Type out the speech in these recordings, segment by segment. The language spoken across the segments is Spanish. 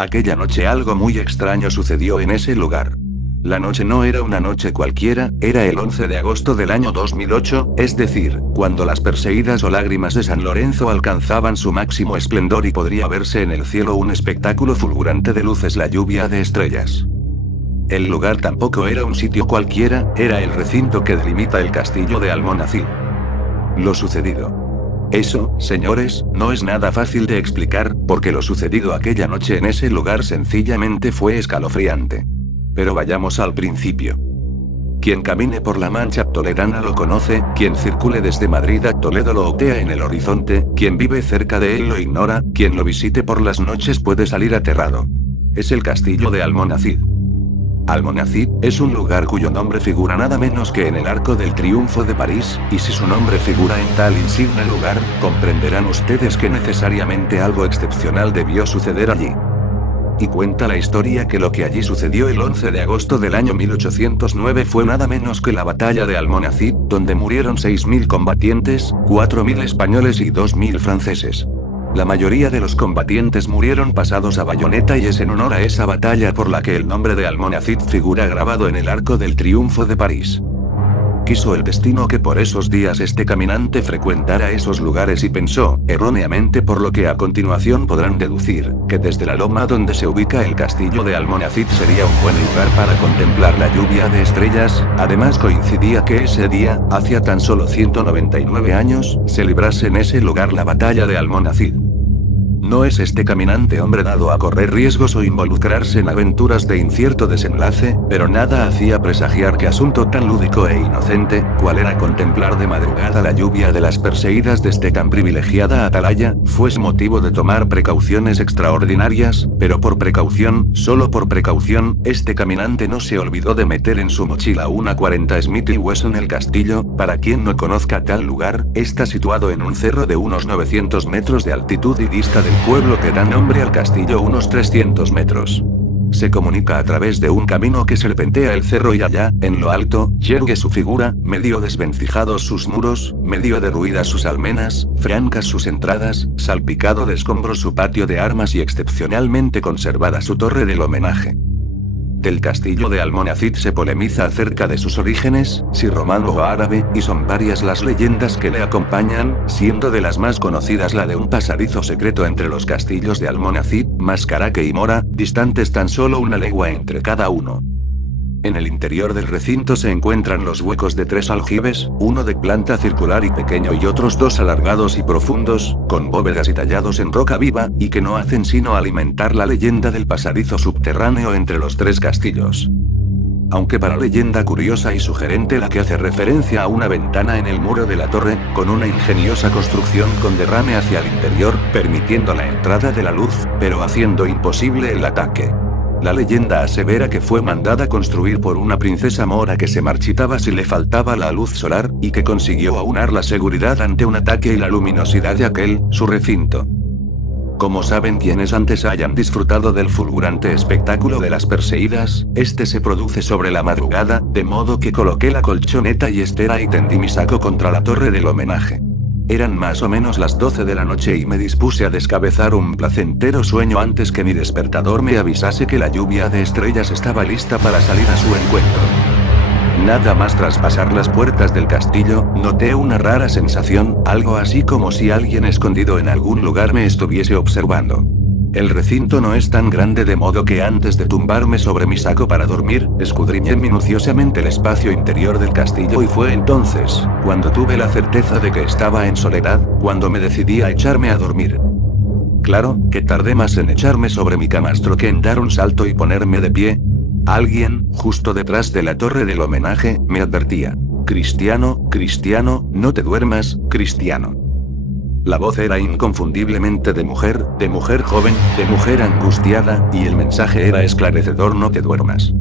Aquella noche algo muy extraño sucedió en ese lugar. La noche no era una noche cualquiera, era el 11 de agosto del año 2008, es decir, cuando las perseguidas o lágrimas de San Lorenzo alcanzaban su máximo esplendor y podría verse en el cielo un espectáculo fulgurante de luces, la lluvia de estrellas. El lugar tampoco era un sitio cualquiera, era el recinto que delimita el castillo de Almonacid. Lo sucedido. Eso, señores, no es nada fácil de explicar, porque lo sucedido aquella noche en ese lugar sencillamente fue escalofriante. Pero vayamos al principio. Quien camine por la Mancha toledana lo conoce, quien circule desde Madrid a Toledo lo otea en el horizonte, quien vive cerca de él lo ignora, quien lo visite por las noches puede salir aterrado. Es el castillo de Almonacid. Almonacid es un lugar cuyo nombre figura nada menos que en el Arco del Triunfo de París, y si su nombre figura en tal insigne lugar, comprenderán ustedes que necesariamente algo excepcional debió suceder allí. Y cuenta la historia que lo que allí sucedió el 11 de agosto del año 1809 fue nada menos que la batalla de Almonacid, donde murieron 6.000 combatientes, 4.000 españoles y 2.000 franceses. La mayoría de los combatientes murieron pasados a bayoneta y es en honor a esa batalla por la que el nombre de Almonacid figura grabado en el Arco del Triunfo de París. Quiso el destino que por esos días este caminante frecuentara esos lugares y pensó, erróneamente por lo que a continuación podrán deducir, que desde la loma donde se ubica el castillo de Almonacid sería un buen lugar para contemplar la lluvia de estrellas. Además coincidía que ese día, hacía tan solo 199 años, se librase en ese lugar la batalla de Almonacid. No es este caminante hombre dado a correr riesgos o involucrarse en aventuras de incierto desenlace, pero nada hacía presagiar que asunto tan lúdico e inocente, cual era contemplar de madrugada la lluvia de las perseguidas desde tan privilegiada atalaya, fuese motivo de tomar precauciones extraordinarias, pero por precaución, solo por precaución, este caminante no se olvidó de meter en su mochila una 40 Smith & Wesson. El castillo, para quien no conozca tal lugar, está situado en un cerro de unos 900 metros de altitud y dista del pueblo que da nombre al castillo unos 300 metros. Se comunica a través de un camino que serpentea el cerro y allá, en lo alto, yergue su figura, medio desvencijados sus muros, medio derruidas sus almenas, francas sus entradas, salpicado de escombros su patio de armas y excepcionalmente conservada su torre del homenaje. Del castillo de Almonacid se polemiza acerca de sus orígenes, si romano o árabe, y son varias las leyendas que le acompañan, siendo de las más conocidas la de un pasadizo secreto entre los castillos de Almonacid, Mascaraque y Mora, distantes tan solo una legua entre cada uno. En el interior del recinto se encuentran los huecos de 3 aljibes, uno de planta circular y pequeño y otros 2 alargados y profundos, con bóvedas y tallados en roca viva, y que no hacen sino alimentar la leyenda del pasadizo subterráneo entre los 3 castillos. Aunque para leyenda curiosa y sugerente la que hace referencia a una ventana en el muro de la torre, con una ingeniosa construcción con derrame hacia el interior, permitiendo la entrada de la luz, pero haciendo imposible el ataque. La leyenda asevera que fue mandada construir por una princesa mora que se marchitaba si le faltaba la luz solar, y que consiguió aunar la seguridad ante un ataque y la luminosidad de aquel, su recinto. Como saben quienes antes hayan disfrutado del fulgurante espectáculo de las perseguidas, este se produce sobre la madrugada, de modo que coloqué la colchoneta y estera y tendí mi saco contra la torre del homenaje. Eran más o menos las 12 de la noche y me dispuse a descabezar un placentero sueño antes que mi despertador me avisase que la lluvia de estrellas estaba lista para salir a su encuentro. Nada más tras pasar las puertas del castillo, noté una rara sensación, algo así como si alguien escondido en algún lugar me estuviese observando. El recinto no es tan grande de modo que antes de tumbarme sobre mi saco para dormir, escudriñé minuciosamente el espacio interior del castillo y fue entonces, cuando tuve la certeza de que estaba en soledad, cuando me decidí a echarme a dormir. Claro, que tardé más en echarme sobre mi camastro que en dar un salto y ponerme de pie. Alguien, justo detrás de la torre del homenaje, me advertía: Cristiano, Cristiano, no te duermas, Cristiano. La voz era inconfundiblemente de mujer joven, de mujer angustiada, y el mensaje era esclarecedor: no te duermas.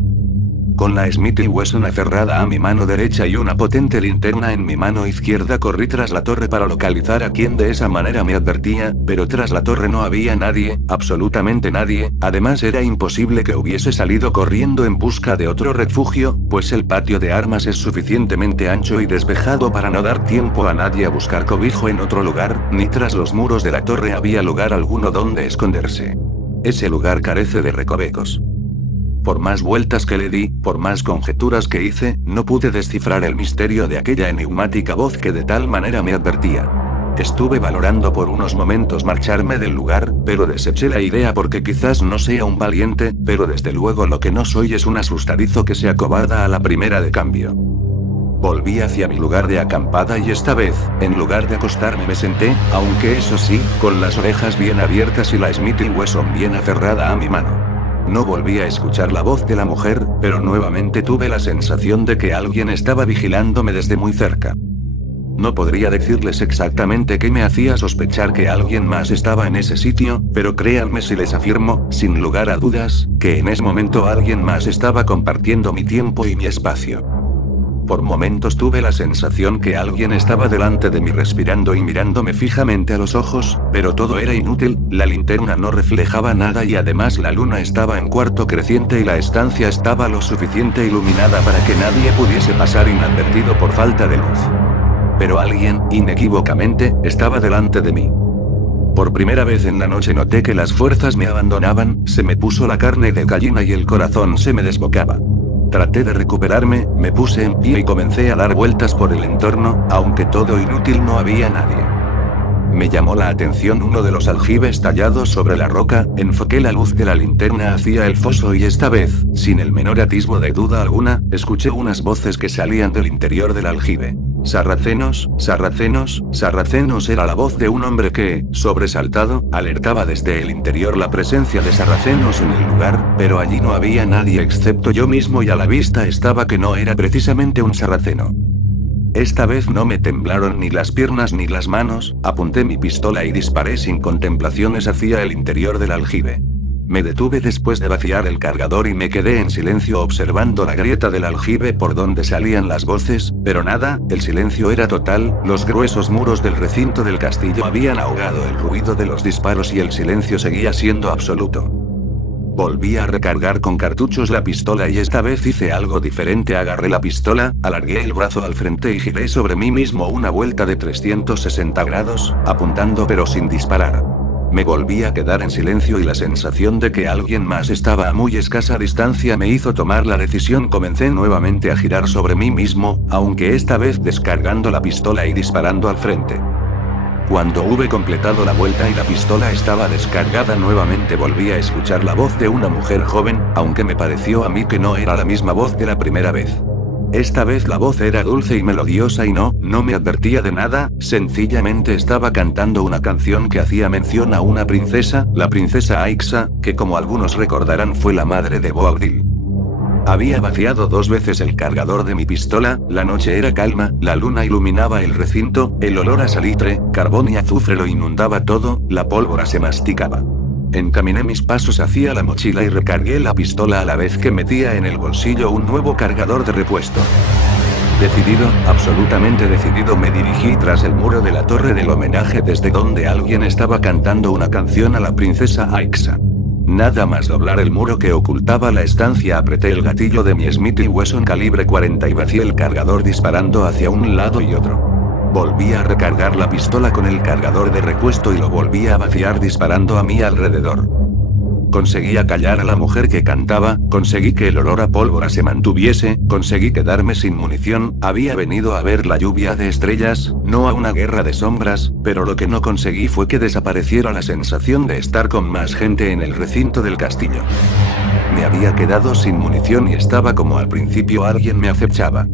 Con la Smith & Wesson aferrada a mi mano derecha y una potente linterna en mi mano izquierda corrí tras la torre para localizar a quien de esa manera me advertía, pero tras la torre no había nadie, absolutamente nadie. Además era imposible que hubiese salido corriendo en busca de otro refugio, pues el patio de armas es suficientemente ancho y despejado para no dar tiempo a nadie a buscar cobijo en otro lugar, ni tras los muros de la torre había lugar alguno donde esconderse. ese lugar carece de recovecos. Por más vueltas que le di, por más conjeturas que hice, no pude descifrar el misterio de aquella enigmática voz que de tal manera me advertía. Estuve valorando por unos momentos marcharme del lugar, pero deseché la idea porque quizás no sea un valiente, pero desde luego lo que no soy es un asustadizo que se acobarda a la primera de cambio. Volví hacia mi lugar de acampada y esta vez, en lugar de acostarme me senté, aunque eso sí, con las orejas bien abiertas y la Smith & Wesson bien aferrada a mi mano. No volví a escuchar la voz de la mujer, pero nuevamente tuve la sensación de que alguien estaba vigilándome desde muy cerca. No podría decirles exactamente qué me hacía sospechar que alguien más estaba en ese sitio, pero créanme si les afirmo, sin lugar a dudas, que en ese momento alguien más estaba compartiendo mi tiempo y mi espacio. Por momentos tuve la sensación que alguien estaba delante de mí respirando y mirándome fijamente a los ojos, pero todo era inútil, la linterna no reflejaba nada y además la luna estaba en cuarto creciente y la estancia estaba lo suficiente iluminada para que nadie pudiese pasar inadvertido por falta de luz. Pero alguien, inequívocamente, estaba delante de mí. Por primera vez en la noche noté que las fuerzas me abandonaban, se me puso la carne de gallina y el corazón se me desbocaba. Traté de recuperarme, me puse en pie y comencé a dar vueltas por el entorno, aunque todo inútil no había nadie. Me llamó la atención uno de los aljibes tallados sobre la roca, enfoqué la luz de la linterna hacia el foso y esta vez, sin el menor atisbo de duda alguna, escuché unas voces que salían del interior del aljibe. Sarracenos, sarracenos, sarracenos era la voz de un hombre que, sobresaltado, alertaba desde el interior la presencia de sarracenos en el lugar, pero allí no había nadie excepto yo mismo y a la vista estaba que no era precisamente un sarraceno. Esta vez no me temblaron ni las piernas ni las manos, apunté mi pistola y disparé sin contemplaciones hacia el interior del aljibe. Me detuve después de vaciar el cargador y me quedé en silencio observando la grieta del aljibe por donde salían las voces, pero nada, el silencio era total, los gruesos muros del recinto del castillo habían ahogado el ruido de los disparos y el silencio seguía siendo absoluto. Volví a recargar con cartuchos la pistola y esta vez hice algo diferente. Agarré la pistola, alargué el brazo al frente y giré sobre mí mismo una vuelta de 360 grados, apuntando pero sin disparar. Me volví a quedar en silencio y la sensación de que alguien más estaba a muy escasa distancia me hizo tomar la decisión. Comencé nuevamente a girar sobre mí mismo, aunque esta vez descargando la pistola y disparando al frente. Cuando hube completado la vuelta y la pistola estaba descargada nuevamente volví a escuchar la voz de una mujer joven, aunque me pareció a mí que no era la misma voz de la primera vez. Esta vez la voz era dulce y melodiosa y no me advertía de nada, sencillamente estaba cantando una canción que hacía mención a una princesa, la princesa Aixa, que como algunos recordarán fue la madre de Boabdil. Había vaciado 2 veces el cargador de mi pistola, la noche era calma, la luna iluminaba el recinto, el olor a salitre, carbón y azufre lo inundaba todo, la pólvora se masticaba. Encaminé mis pasos hacia la mochila y recargué la pistola a la vez que metía en el bolsillo un nuevo cargador de repuesto. Decidido, absolutamente decidido, me dirigí tras el muro de la torre del homenaje desde donde alguien estaba cantando una canción a la princesa Aixa. Nada más doblar el muro que ocultaba la estancia apreté el gatillo de mi Smith & Wesson calibre 40 y vacié el cargador disparando hacia un lado y otro. Volví a recargar la pistola con el cargador de repuesto y lo volví a vaciar disparando a mi alrededor. Conseguí acallar a la mujer que cantaba, conseguí que el olor a pólvora se mantuviese, conseguí quedarme sin munición, había venido a ver la lluvia de estrellas, no a una guerra de sombras, pero lo que no conseguí fue que desapareciera la sensación de estar con más gente en el recinto del castillo. Me había quedado sin munición y estaba como al principio alguien me acechaba.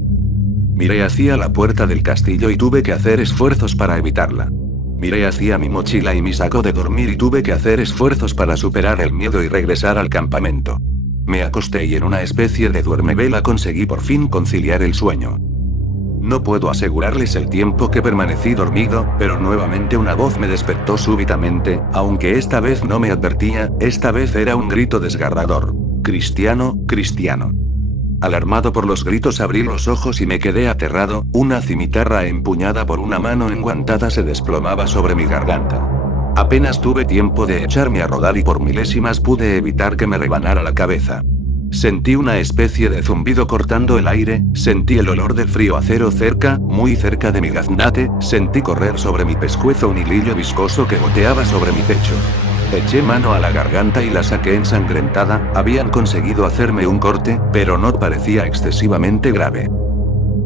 Miré hacia la puerta del castillo y tuve que hacer esfuerzos para evitarla. Miré hacia mi mochila y mi saco de dormir y tuve que hacer esfuerzos para superar el miedo y regresar al campamento. Me acosté y en una especie de duermevela conseguí por fin conciliar el sueño. No puedo asegurarles el tiempo que permanecí dormido, pero nuevamente una voz me despertó súbitamente, aunque esta vez no me advertía, esta vez era un grito desgarrador. Cristiano, Cristiano. Alarmado por los gritos abrí los ojos y me quedé aterrado, una cimitarra empuñada por una mano enguantada se desplomaba sobre mi garganta. Apenas tuve tiempo de echarme a rodar y por milésimas pude evitar que me rebanara la cabeza. Sentí una especie de zumbido cortando el aire, sentí el olor del frío acero cerca, muy cerca de mi gaznate, sentí correr sobre mi pescuezo un hilillo viscoso que goteaba sobre mi pecho. Eché mano a la garganta y la saqué ensangrentada. Habían conseguido hacerme un corte, pero no parecía excesivamente grave.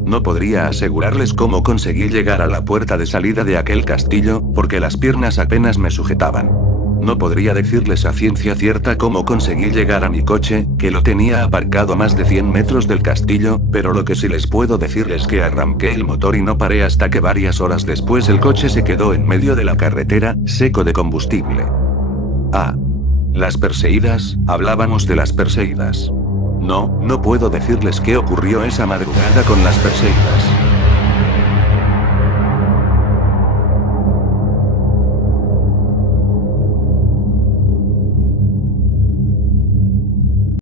No podría asegurarles cómo conseguí llegar a la puerta de salida de aquel castillo, porque las piernas apenas me sujetaban. No podría decirles a ciencia cierta cómo conseguí llegar a mi coche, que lo tenía aparcado a más de 100 metros del castillo, pero lo que sí les puedo decir es que arranqué el motor y no paré hasta que varias horas después el coche se quedó en medio de la carretera, seco de combustible. Ah. Las perseguidas, hablábamos de las perseguidas. No puedo decirles qué ocurrió esa madrugada con las perseguidas.